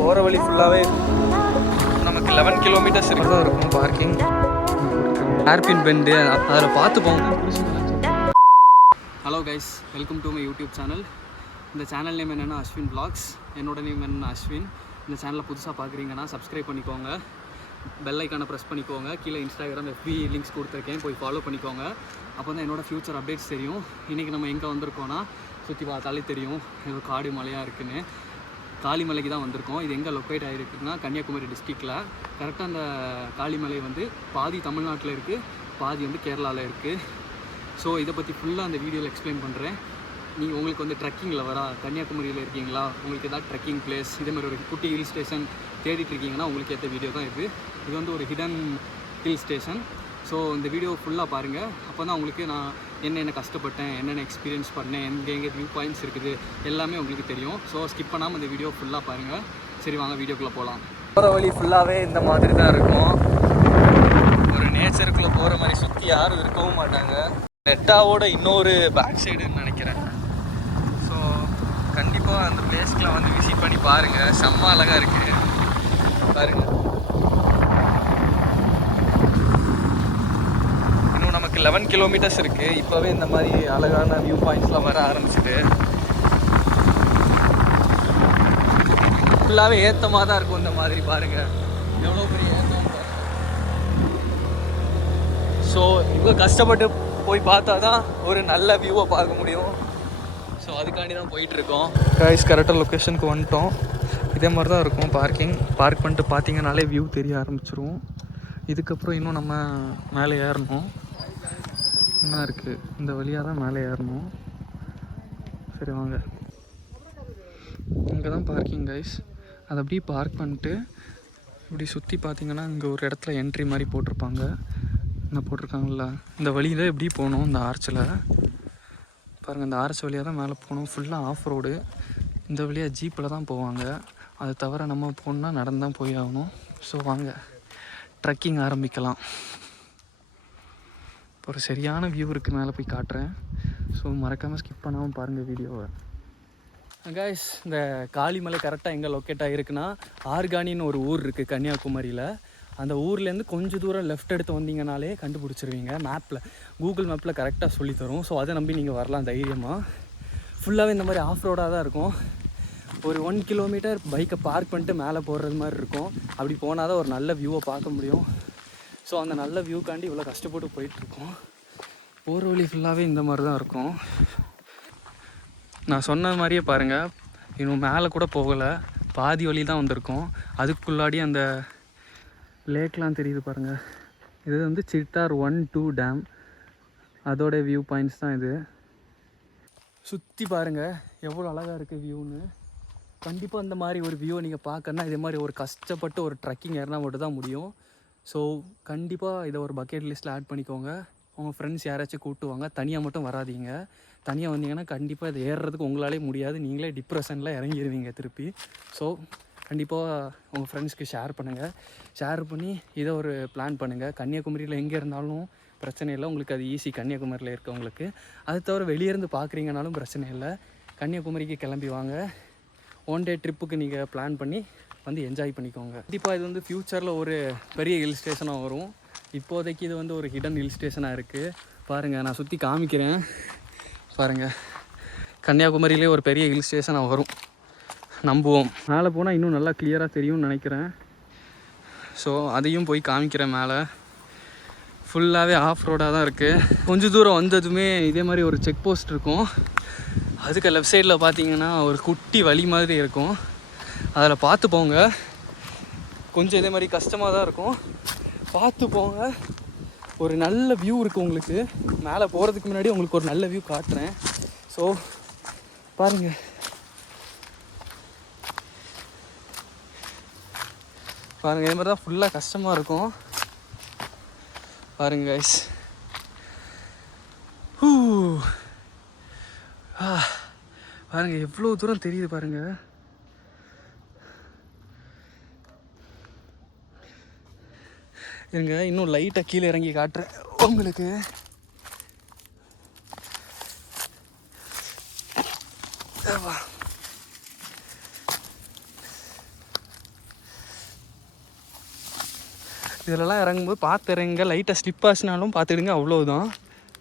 போகிற வழி ஃபுல்லாகவே நமக்கு 11 கிலோமீட்டர்ஸ் தான் இருக்கும் பார்க்கிங். ஏர்பின் பெண்டு அதில் பார்த்து போங்க. Hello guys, welcome to my YouTube channel. இந்த சேனல் நேம் என்னென்னா அஸ்வின் vlogs. என்னோட நேம் என்னென்னா அஸ்வின். இந்த சேனலை புதுசாக பார்க்குறீங்கன்னா சப்ஸ்கிரைப் பண்ணிக்கோங்க, பெல் ஐக்கானை ப்ரெஸ் பண்ணிக்கோங்க. கீழே இன்ஸ்டாகிராம் FB லிங்க்ஸ் கொடுத்துருக்கேன், போய் ஃபாலோ பண்ணிக்கோங்க. அப்போ தான் என்னோடய ஃப்யூச்சர் அப்டேட்ஸ் தெரியும். இன்றைக்கி நம்ம எங்கே வந்திருக்கோன்னா சுற்றி பார்த்தாலே தெரியும் ஏதோ காடு மலையாக இருக்குதுன்னு. காளிமலைக்கு தான் வந்திருக்கோம். இது எங்கே லொக்கேட் ஆகிருக்குன்னா கன்னியாகுமரி டிஸ்ட்ரிக்டில். கரெக்டாக அந்த காளிமலை வந்து பாதி தமிழ்நாட்டில் இருக்குது, பாதி வந்து கேரளாவில் இருக்குது. ஸோ இதை பற்றி ஃபுல்லாக அந்த வீடியோவில் எக்ஸ்பிளைன் பண்ணுறேன். நீங்கள் உங்களுக்கு வந்து ட்ரெக்கிங்கில் வரா, கன்னியாகுமரியில் இருக்கீங்களா, உங்களுக்கு எதாவது ட்ரெக்கிங் பிளேஸ் இதேமாதிரி ஒரு குட்டி ஹில் ஸ்டேஷன் தேடிட்டு இருக்கீங்கன்னா உங்களுக்கு ஏற்ற வீடியோ தான் இது. இது வந்து ஒரு ஹிடன் ஹில் ஸ்டேஷன். ஸோ இந்த வீடியோ ஃபுல்லாக பாருங்கள். அப்போ தான் உங்களுக்கு நான் என்னென்ன கஷ்டப்பட்டேன், என்னென்ன எக்ஸ்பீரியன்ஸ் பண்ணேன், எங்கே வியூ பாயிண்ட்ஸ் இருக்குது எல்லாமே உங்களுக்கு தெரியும். ஸோ ஸ்கிப் பண்ணாமல் இந்த வீடியோ ஃபுல்லாக பாருங்கள். சரி வாங்க வீடியோக்குள்ளே போகலாம். போகிற வழி ஃபுல்லாகவே இந்த மாதிரி தான் இருக்கும். ஒரு நேச்சருக்குள்ளே போகிற மாதிரி சுற்றி யாரும் இருக்கவும் மாட்டாங்க. நெட்டாவோட இன்னொரு பேக் சைடுன்னு நினைக்கிறேன். ஸோ கண்டிப்பாக அந்த பிளேஸ்க்குலாம் வந்து விசிட் பண்ணி பாருங்கள். செம்ம அழகாக இருக்குது பாருங்கள். இன்னும் நமக்கு 11 கிலோமீட்டர்ஸ் இருக்குது. இப்போவே இந்த மாதிரி அழகான வியூ பாயிண்ட்ஸ்லாம் வர ஆரம்பிச்சிட்டு ஃபுல்லாகவே ஏற்றமாக தான் இருக்கும். இந்த மாதிரி பாருங்கள் எவ்வளோ பெரிய ஏற்றம். ஸோ இவ்வளோ கஷ்டப்பட்டு போய் பார்த்தா தான் ஒரு நல்ல வியூவை பார்க்க முடியும். ஸோ அதுக்காண்டி தான் போயிட்டுருக்கோம். கைஸ் கரெக்டாக லொக்கேஷனுக்கு வந்துட்டோம். இதே மாதிரி தான் இருக்கும் பார்க்கிங். பார்க் பண்ணிட்டு பார்த்தீங்கனாலே வியூ தெரிய ஆரம்பிச்சிரும். இதுக்கப்புறம் இன்னும் நம்ம மேலே ஏறணும். என்ன இருக்குது, இந்த வழியாக தான் மேலே ஏறணும். சரி வாங்க. இங்கே தான் பார்க்கிங் கைஸ். அதை அப்படியே பார்க் பண்ணிட்டு இப்படி சுற்றி பார்த்தீங்கன்னா இங்கே ஒரு இடத்துல என்ட்ரி மாதிரி போட்டிருப்பாங்க. என்ன போட்டிருக்காங்களா, இந்த வழியில் எப்படி போகணும். இந்த ஆர்ச்சில் பாருங்கள், இந்த ஆர்ச் வழியாக தான் மேலே போகணும். ஃபுல்லாக ஆஃப் ரோடு. இந்த வழியாக ஜீப்பில் தான் போவாங்க. அது தவிர நம்ம போகணுன்னா நடந்து தான் போய் ஆகணும். ஸோ வாங்க ட்ரெக்கிங் ஆரம்பிக்கலாம். இப்போ ஒரு சரியான வியூ இருக்குது, மேலே போய் காட்டுறேன். ஸோ மறக்காமல் ஸ்கிப் பண்ணாமல் பாருங்கள் வீடியோவை. கைஸ், இந்த காளிமலை கரெக்டாக எங்கே லொக்கேட் ஆகிருக்குன்னா ஆர்கானின்னு ஒரு ஊர் இருக்குது கன்னியாகுமரியில். அந்த ஊர்லேருந்து கொஞ்சம் தூரம் லெஃப்ட் எடுத்து வந்தீங்கனாலே கண்டுபிடிச்சிருவீங்க. மேப்பில், கூகுள் மேப்பில் கரெக்டாக சொல்லித்தரும். ஸோ அதை நம்பி நீங்கள் வரலாம் தைரியமாக. ஃபுல்லாகவே இந்த மாதிரி ஆஃப் ரோடாக தான் இருக்கும். ஒரு 1 கிலோமீட்டர் பைக்கை பார்க் பண்ணிட்டு மேலே போடுறது மாதிரி இருக்கும். அப்படி போனால் தான் ஒரு நல்ல வியூவை பார்க்க முடியும். ஸோ அந்த நல்ல வியூக்காண்டி இவ்வளோ கஷ்டப்பட்டு போயிட்டுருக்கோம். போகிற வழி ஃபுல்லாகவே இந்த மாதிரி தான் இருக்கும். நான் சொன்ன மாதிரியே பாருங்கள், இன்னும் மேலே கூட போகலை, பாதி வழி தான் வந்திருக்கோம். அதுக்குள்ளாடி அந்த லேக்லாம் தெரியுது பாருங்கள். இது வந்து சிட்டார் 1-2 டேம், அதோட வியூ பாயிண்ட்ஸ் தான் இது. சுற்றி பாருங்கள் எவ்வளோ அழகாக இருக்குது வியூன்னு. கண்டிப்பாக இந்த மாதிரி ஒரு வியூவை நீங்கள் பார்க்கணுன்னா இதே மாதிரி ஒரு கஷ்டப்பட்டு ஒரு ட்ரெக்கிங் ஏறினா மட்டும் தான் முடியும். ஸோ கண்டிப்பாக இதை ஒரு பக்கெட் லிஸ்ட்டில் ஆட் பண்ணிக்கோங்க. உங்கள் ஃப்ரெண்ட்ஸ் யாராச்சும் கூப்பிட்டுவாங்க, தனியாக மட்டும் வராதிங்க. தனியாக வந்தீங்கன்னா கண்டிப்பாக இதை ஏறுறதுக்கு உங்களாலே முடியாது. நீங்களே டிப்ரெஷனில் இறங்கிடுவீங்க திருப்பி. ஸோ கண்டிப்பாக உங்கள் ஃப்ரெண்ட்ஸ்க்கு ஷேர் பண்ணுங்கள். ஷேர் பண்ணி இதை ஒரு பிளான் பண்ணுங்கள். கன்னியாகுமரியில் எங்கே இருந்தாலும் பிரச்சனை இல்லை, உங்களுக்கு அது ஈஸி. கன்னியாகுமரியில் இருக்கவங்களுக்கு அது தவிர வெளியே இருந்து பார்க்குறீங்கனாலும் பிரச்சனை இல்லை. கன்னியாகுமரிக்கு கிளம்பி வாங்க. 1 டே ட்ரிப்புக்கு நீங்கள் பிளான் பண்ணி வந்து என்ஜாய் பண்ணிக்கோங்க. கண்டிப்பாக இது வந்து ஃப்யூச்சரில் ஒரு பெரிய ஹில் ஸ்டேஷனாக வரும். இப்போதைக்கு இது வந்து ஒரு ஹிடன் ஹில் ஸ்டேஷனாக இருக்குது. பாருங்கள், நான் சுற்றி காமிக்கிறேன் பாருங்கள். கன்னியாகுமரியிலே ஒரு பெரிய ஹில் ஸ்டேஷனாக வரும், நம்புவோம். மேலே போனால் இன்னும் நல்லா கிளியராக தெரியும்னு நினைக்கிறேன். ஸோ அதையும் போய் காமிக்கிறேன். மேலே ஃபுல்லாகவே ஆஃப் ரோடாக தான் இருக்குது. கொஞ்சம் தூரம் வந்ததுமே இதே மாதிரி ஒரு செக் போஸ்ட் இருக்கும். அதுக்கு லெஃப்ட் சைடில் பார்த்தீங்கன்னா ஒரு குட்டி வழி மாதிரி இருக்கும். அதில் பார்த்து போங்க. கொஞ்சம் இதே மாதிரி கஷ்டமாக தான் இருக்கும், பார்த்து போங்க. ஒரு நல்ல வியூ இருக்குது உங்களுக்கு. மேலே போகிறதுக்கு முன்னாடி உங்களுக்கு ஒரு நல்ல வியூ காட்டுறேன். ஸோ பாருங்கள். பாருங்கள், இதே மாதிரி தான் ஃபுல்லாக கஷ்டமாக இருக்கும். பாருங்கள் கைஸ். பாருங்கள் எவ்வளோ தூரம் தெரியுது பாருங்கள். இருங்க இன்னும் லைட்டாக கீழே இறங்கி காட்டுறேன் உங்களுக்கு. இதிலலாம் இறங்கும்போது பார்த்து இறங்குங்க. லைட்டாக ஸ்லிப் ஆச்சுனாலும் பார்த்துடுங்க, அவ்வளோதான்.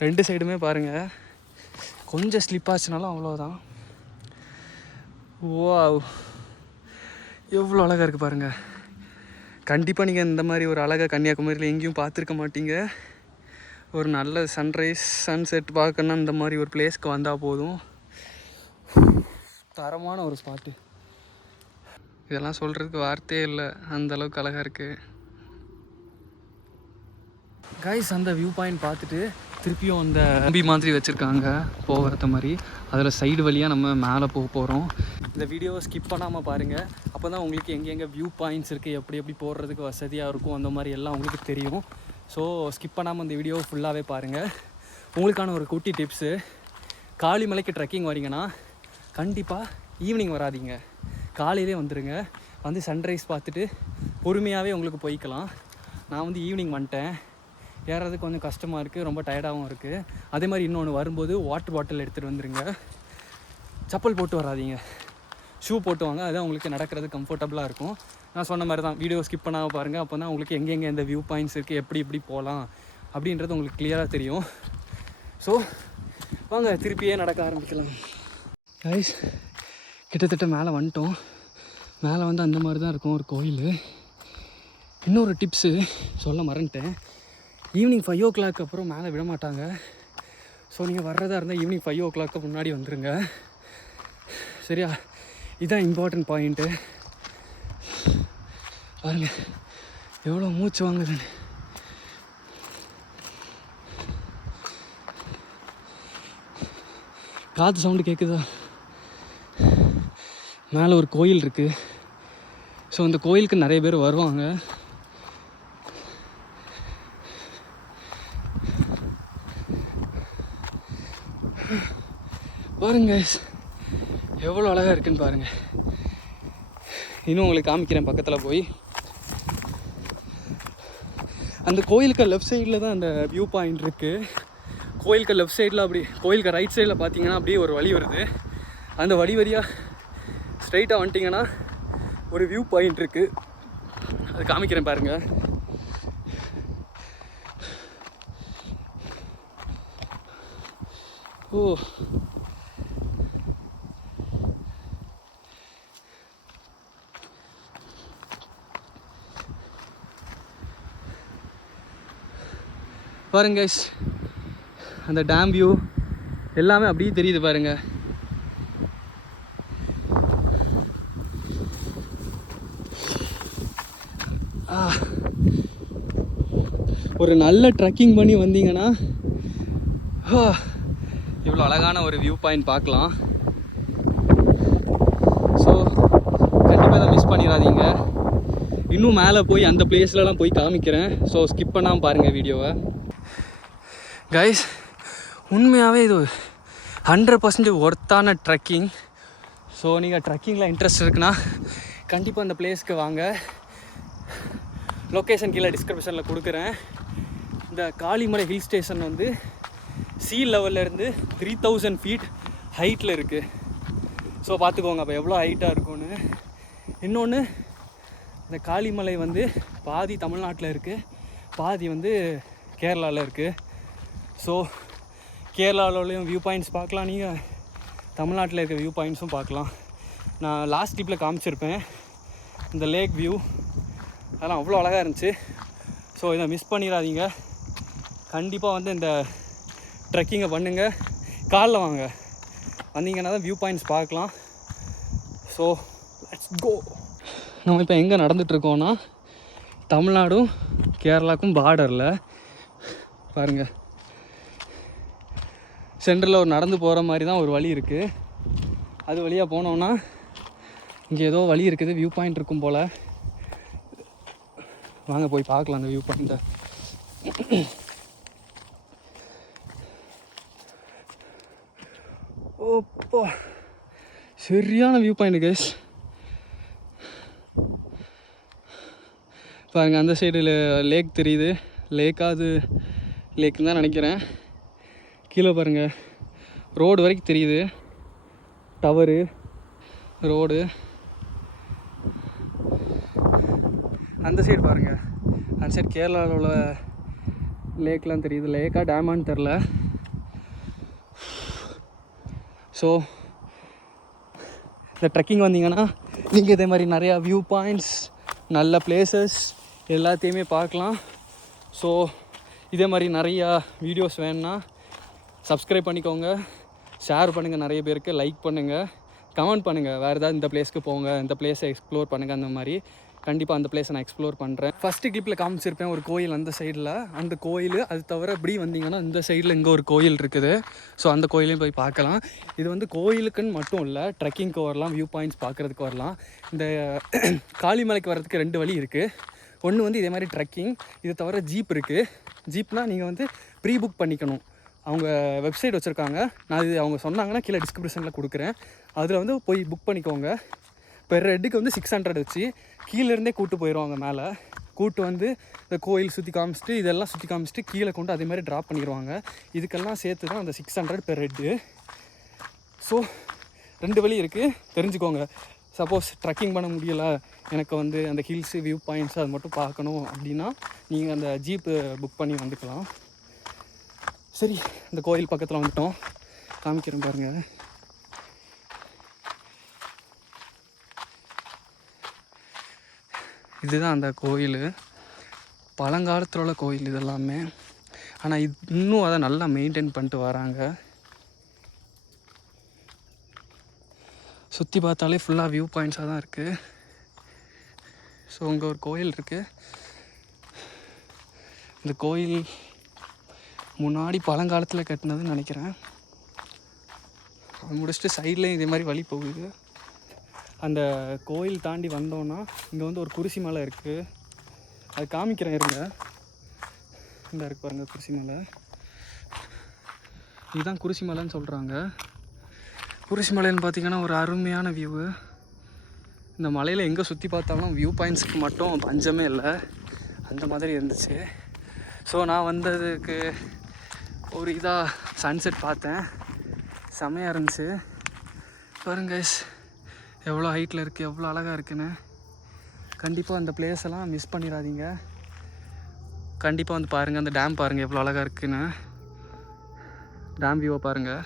2 சைடுமே பாருங்கள், கொஞ்சம் ஸ்லிப் ஆச்சுனாலும் அவ்வளோதான். வாவ், எவ்வளோ அழகாக இருக்குது பாருங்கள். கண்டிப்பாக நீங்கள் இந்த மாதிரி ஒரு அழகாக கன்னியாகுமரியில் எங்கேயும் பார்த்துருக்க மாட்டீங்க. ஒரு நல்ல சன்ரைஸ் சன்செட் பார்க்கணுன்னா இந்த மாதிரி ஒரு பிளேஸ்க்கு வந்தால் போதும். தரமான ஒரு ஸ்பாட்டு. இதெல்லாம் சொல்கிறதுக்கு வார்த்தையே இல்லை, அந்தளவுக்கு அழகாக இருக்குது. கைஸ், அந்த வியூ பாயிண்ட் பார்த்துட்டு திருப்பியும் அந்த கம்பி மாதிரி வச்சுருக்காங்க போகிறத மாதிரி, அதில் சைடு வழியாக நம்ம மேலே போக போகிறோம். இந்த வீடியோவை ஸ்கிப் பண்ணாமல் பாருங்கள். அப்போ தான் உங்களுக்கு எங்கெங்கே வியூ பாயிண்ட்ஸ் இருக்குது, எப்படி எப்படி போடுறதுக்கு வசதியாக இருக்கும், அந்த மாதிரி எல்லாம் உங்களுக்கு தெரியும். ஸோ ஸ்கிப் பண்ணாமல் இந்த வீடியோவை ஃபுல்லாகவே பாருங்கள். உங்களுக்கான ஒரு குட்டி டிப்ஸு, காளிமலைக்கு ட்ரெக்கிங் வரீங்கன்னா கண்டிப்பாக ஈவினிங் வராதிங்க, காலையிலே வந்துடுங்க. வந்து சன்ரைஸ் பார்த்துட்டு பொறுமையாகவே உங்களுக்கு போய்க்கலாம். நான் வந்து ஈவினிங் வந்துட்டேன், ஏறதுக்கு கொஞ்சம் கஷ்டமாக இருக்குது, ரொம்ப டயர்டாகவும் இருக்குது. அதே மாதிரி இன்னொன்று, வரும்போது வாட்டர் பாட்டில் எடுத்துகிட்டு வந்துடுங்க. செப்பல் போட்டு வராதிங்க, ஷூ போட்டு வாங்க, அதுதான் உங்களுக்கு நடக்கிறது கம்ஃபர்டபுளாக இருக்கும். நான் சொன்ன மாதிரி தான், வீடியோ ஸ்கிப் பண்ணாமல் பாருங்கள். அப்போ தான் உங்களுக்கு எங்கெங்கே எந்த வியூ பாயிண்ட்ஸ் இருக்குது, எப்படி போகலாம் அப்படின்றது உங்களுக்கு கிளியராக தெரியும். ஸோ வாங்க திருப்பியே நடக்க ஆரம்பிக்கலாம். கைஸ், கிட்டத்தட்ட மேலே வந்துட்டோம். மேலே வந்து அந்த மாதிரி தான் இருக்கும் ஒரு கோயில். இன்னொரு டிப்ஸு சொல்ல மறந்துட்டேன், ஈவினிங் 5 o'clock அப்புறம் மேலே விட மாட்டாங்க. ஸோ நீங்கள் வர்றதா இருந்தால் ஈவினிங் 5 o'clock முன்னாடி வந்துடுங்க, சரியா? இதுதான் இம்பார்ட்டன்ட் பாயிண்ட்டு. பாருங்க எவ்வளோ மூச்சு வாங்குதுன்னு. காற்று சவுண்டு கேட்குதா? மேலே ஒரு கோயில் இருக்குது. ஸோ அந்த கோயிலுக்கு நிறைய பேர் வருவாங்க. பாருங்க எவ்வளோ அழகாக இருக்குன்னு பாருங்கள். இன்னும் உங்களுக்கு காமிக்கிறேன் பக்கத்தில் போய். அந்த கோயிலுக்கு லெஃப்ட் சைடில் தான் அந்த வியூ பாயிண்ட் இருக்குது. கோயிலுக்கு லெஃப்ட் சைடில், அப்படி கோயிலுக்கு ரைட் சைடில் பார்த்தீங்கன்னா அப்படியே ஒரு வழி வருது. அந்த வழி வழியாக ஸ்ட்ரைட்டாக வந்துட்டிங்கன்னா ஒரு வியூ பாயிண்ட் இருக்குது, அது காமிக்கிறேன் பாருங்கள். ஓ, பாருங்க கைஸ், அந்த டேம் வியூ எல்லாமே அப்படியே தெரியுது பாருங்கள். ஒரு நல்ல ட்ரெக்கிங் பண்ணி வந்தீங்கன்னா இவ்வளோ அழகான ஒரு வியூ பாயிண்ட் பார்க்கலாம். ஸோ கண்டிப்பாக இதை மிஸ் பண்ணிடாதீங்க. இன்னும் மேலே போய் அந்த பிளேஸ்லலாம் போய் காமிக்கிறேன். ஸோ ஸ்கிப் பண்ணாமல் பாருங்கள் வீடியோவை. கைஸ், உண்மையாகவே இது 100% ஒர்த்தான ட்ரெக்கிங். ஸோ நீங்கள் ட்ரெக்கிங்கில் இன்ட்ரெஸ்ட் இருக்குன்னா கண்டிப்பாக அந்த பிளேஸ்க்கு வாங்க. லொக்கேஷன் கீழே டிஸ்கிரிப்ஷனில் கொடுக்குறேன். இந்த காளிமலை ஹில் ஸ்டேஷன் வந்து சீ லெவல்லேருந்து 3000 feet ஹைட்டில் இருக்குது. ஸோ பார்த்துக்கோங்க அப்போ எவ்வளோ ஹைட்டாக இருக்கும்னு. இன்னொன்று, இந்த காளிமலை வந்து பாதி தமிழ்நாட்டில் இருக்குது, பாதி வந்து கேரளாவில் இருக்குது. ஸோ கேரளாவிலையும் வியூ பாயிண்ட்ஸ் பார்க்கலாம், நீங்கள் தமிழ்நாட்டில் இருக்க வியூ பாயிண்ட்ஸும் பார்க்கலாம். நான் லாஸ்ட் ட்ரிப்பில் காமிச்சிருப்பேன் இந்த லேக் வியூ, அதெல்லாம் அவ்வளோ அழகாக இருந்துச்சு. ஸோ இதை மிஸ் பண்ணிடாதீங்க. கண்டிப்பாக வந்து இந்த ட்ரெக்கிங்கை பண்ணுங்கள். காலைல வாங்க, வந்தீங்கன்னா தான் வியூ பாயிண்ட்ஸ் பார்க்கலாம். So let's go. நம்ம இப்போ எங்கே நடந்துகிட்ருக்கோன்னா தமிழ்நாடும் கேரளாவுக்கும் பார்டரில் பாருங்கள். சென்டரில் ஒரு நடந்து போகிற மாதிரி தான் ஒரு வழி இருக்குது. அது வழியாக போனோம்னா இங்கே ஏதோ வழி இருக்குது, வியூ பாயிண்ட் இருக்கும் போல். வாங்க போய் பார்க்கலாம் அந்த வியூ பாயிண்ட்டை. ஓப்பா, சரியான வியூ பாயிண்ட் கைஸ். பாருங்கள், அந்த சைடில் லேக் தெரியுது. லேக்காது லேக்குன்னு தான் நினைக்கிறேன். கீழே பாருங்கள், ரோடு வரைக்கும் தெரியுது, டவரு, ரோடு. அந்த சைடு பாருங்கள், அந்த சைடு கேரளாவில் உள்ள லேக்லாம் தெரியுது. லேக்கா டேமான்னு தெரில. ஸோ இந்த ட்ரெக்கிங் வந்தீங்கன்னா நீங்கள் இதே மாதிரி நிறையா வியூ பாயிண்ட்ஸ், நல்ல பிளேசஸ் எல்லாத்தையுமே பார்க்கலாம். ஸோ இதே மாதிரி நிறையா வீடியோஸ் வேணுன்னா சப்ஸ்கிரைப் பண்ணிக்கோங்க, ஷேர் பண்ணுங்கள், நிறைய பேருக்கு லைக் பண்ணுங்கள், கமெண்ட் பண்ணுங்கள். வேறு ஏதாவது இந்த பிளேஸ்க்கு போங்க, இந்த பிளேஸை எக்ஸ்ப்ளோர் பண்ணுங்கள், அந்த மாதிரி கண்டிப்பாக அந்த பிளேஸை நான் எக்ஸ்ப்ளோர் பண்ணுறேன். ஃபஸ்ட்டு கிளிப்பில் காமிச்சிருப்பேன் ஒரு கோயில் அந்த சைடில். அந்த கோயில் அது தவிர இப்படி வந்தீங்கன்னா இந்த சைடில் இங்கே ஒரு கோயில் இருக்குது. ஸோ அந்த கோயிலையும் போய் பார்க்கலாம். இது வந்து கோயிலுக்குன்னு மட்டும் இல்லை, ட்ரெக்கிங்க்கு வரலாம், வியூ பாயிண்ட்ஸ் பார்க்குறதுக்கு வரலாம். இந்த காளிமலைக்கு வர்றதுக்கு 2 வழி இருக்குது. ஒன்று வந்து இதே மாதிரி ட்ரெக்கிங், இது தவிர ஜீப் இருக்குது. ஜீப்னால் நீங்கள் வந்து ப்ரீ புக் பண்ணிக்கணும். அவங்க வெப்சைட் வச்சுருக்காங்க, நான் இது அவங்க சொன்னாங்கன்னா கீழே டிஸ்கிரிப்ஷனில் கொடுக்குறேன். அதில் வந்து போய் புக் பண்ணிக்கோங்க. பெர் ஹெட்டுக்கு வந்து 600 வச்சு கீழேருந்தே கூப்பிட்டு போயிடுவாங்க. மேலே கூப்பிட்டு வந்து இந்த கோயில் சுற்றி காமிச்சிட்டு இதெல்லாம் சுற்றி காமிச்சிட்டு கீழே கொண்டு அதே மாதிரி ட்ராப் பண்ணிடுவாங்க. இதுக்கெல்லாம் சேர்த்து தான் அந்த 600 பெர் ஹெட்டு. ஸோ 2 வழி இருக்குது, தெரிஞ்சுக்கோங்க. சப்போஸ் ட்ரெக்கிங் பண்ண முடியலை, எனக்கு வந்து அந்த ஹில்ஸு வியூ பாயிண்ட்ஸ் அது மட்டும் பார்க்கணும் அப்படின்னா நீங்கள் அந்த ஜீப்பு புக் பண்ணி வந்துக்கலாம். சரி, இந்த கோயில் பக்கத்தில் வந்துட்டோம், காமிக்கிறேன் பாருங்கள். இதுதான் அந்த கோயில், பழங்காலத்தில் உள்ள கோயில் இதெல்லாமே. ஆனால் இன்னும் அதை நல்லா மெயின்டைன் பண்ணிட்டு வராங்க. சுற்றி பார்த்தாலே ஃபுல்லாக வியூ பாயிண்ட்ஸாக தான் இருக்குது. ஸோ இங்கே ஒரு கோயில் இருக்குது. இந்த கோயில் முன்னாடி பழங்காலத்தில் கட்டினதுன்னு நினைக்கிறேன். அது முடிச்சுட்டு சைட்லேயும் இதே மாதிரி வழி போகுது. அந்த கோயில் தாண்டி வந்தோன்னா இங்கே வந்து ஒரு குரிசி மலை இருக்குது, அது காமிக்கிறேன் இருங்க. இந்த இருக்கு பாருங்கள் குரிசி மலை. இதுதான் குரிசி மலைன்னு சொல்கிறாங்க. குரிசி மலைன்னு பார்த்தீங்கன்னா ஒரு அருமையான வியூவு. இந்த மலையில் எங்கே சுற்றி பார்த்தாலும் வியூ பாயிண்ட்ஸுக்கு மட்டும் பஞ்சமே இல்லை, அந்த மாதிரி இருந்துச்சு. ஸோ நான் வந்ததுக்கு ஒரு இதாக சன்செட் பார்த்தேன், செம்மையாக இருந்துச்சு. பாருங்க எவ்வளோ ஹைட்டில் இருக்குது, எவ்வளோ அழகாக இருக்குன்னு. கண்டிப்பாக அந்த பிளேஸ் எல்லாம் மிஸ் பண்ணிடாதீங்க. கண்டிப்பாக வந்து பாருங்கள், அந்த டேம் பாருங்கள் எவ்வளோ அழகாக இருக்குன்னு. டேம் வியூவை பாருங்கள்.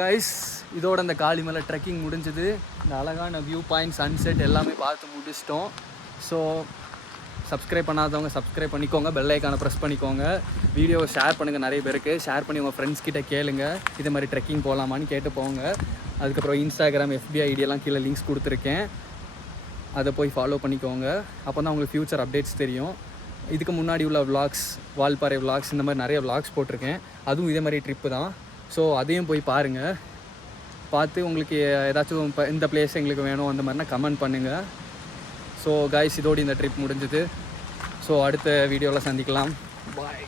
கைஸ், இதோட இந்த காளிமலை ட்ரெக்கிங் முடிஞ்சது. இந்த அழகான வியூ பாயிண்ட், சன்செட் எல்லாமே பார்த்து முடிச்சிட்டோம். ஸோ சப்ஸ்கிரைப் பண்ணாதவங்க சப்ஸ்கிரைப் பண்ணிக்கோங்க, பெல் ஐக்கானை ப்ரெஸ் பண்ணிக்கோங்க, வீடியோவை ஷேர் பண்ணுங்கள், நிறைய பேருக்கு ஷேர் பண்ணி உங்கள் ஃப்ரெண்ட்ஸ் கிட்டே கேளுங்க, இதே மாதிரி ட்ரெக்கிங் போகலாமான்னு கேட்டு போங்க. அதுக்கப்புறம் இன்ஸ்டாகிராம், FB ஐடியெல்லாம் கீழே லிங்க்ஸ் கொடுத்துருக்கேன், அதை போய் ஃபாலோ பண்ணிக்கோங்க. அப்போ தான் உங்களுக்கு ஃப்யூச்சர் அப்டேட்ஸ் தெரியும். இதுக்கு முன்னாடி உள்ள விளாக்ஸ், வால்பாறை விளாக்ஸ், இந்த மாதிரி நிறைய விளாக்ஸ் போட்டிருக்கேன், அதுவும் இதே மாதிரி ட்ரிப்பு தான். ஸோ அதையும் போய் பாருங்கள். பார்த்து உங்களுக்கு ஏதாச்சும் இப்போ இந்த பிளேஸ் எங்களுக்கு வேணும் அந்த மாதிரினா கமெண்ட் பண்ணுங்கள். ஸோ கைஸ், இதோடு இந்த ட்ரிப் முடிஞ்சுது. ஸோ அடுத்த வீடியோவில் சந்திக்கலாம். பாய்.